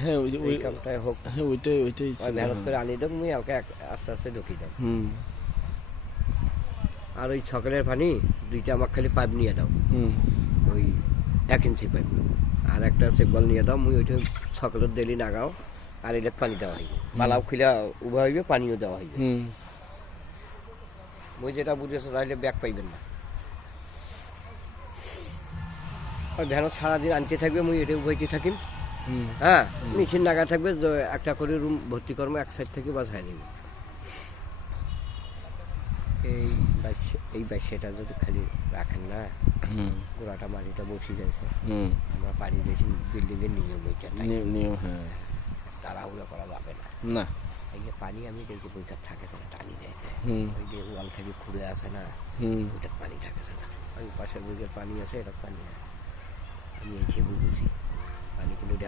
হ্যাঁ ওই যে এই কামটাই হোক, হ্যাঁ ওইটাই ওই ছিল, মেহনত হ্যাঁ। করে আনি দেব, মুই ওকে আস্তে আস্তে ঢুকি দাও। হুম আর ওই সকালের পানি দুইটা আমার খালি পাইপ নিয়ে দাও, হুম ওই 1 ইঞ্চি পাইপ, আর একটা সেকবল নিয়ে দাও, মুই ওইটা সকালের ডেলি নাগাও, আর এটা পানি দেওয়া হইবে, বালাও খুলে উভা হইবে, পানিও দেওয়া হইবে। হুম মুই যেটা বুঝেছো তাহলে ব্যাগ পাইবেন না। আর ভ্যান সারাদিন আনতে থাকবে, মুই এটা উভাইতে থাকিম। হুম হ্যাঁ, মেশিন লাগা থাকবে, একটা করে রুম ভর্তি করবো, এক সাইড থেকে বাস হয়ে যাবে। এই বাইশটা যদি খালি রাখেন না, হুম গোড়াটা মাটিটা বসে যাচ্ছে। হুম আমরা পানি বেশি বিল্ডিংয়ের নিয়ম এটা, নিয়ম, হ্যাঁ। তাড়াহুড়ো করা যাবে না। না। এই যে পানি আমি দেখি বইটার থাকে না, টানি দিয়েছে, হুম ওই যে ওয়াল থেকে খুঁড়ে আসে না, হুম ওইটার পানি থাকে না। ওই পাশের বইয়ের পানি আছে, এটা পানি না। আমি এইটি বুঝেছি পানি কিন্তু এটা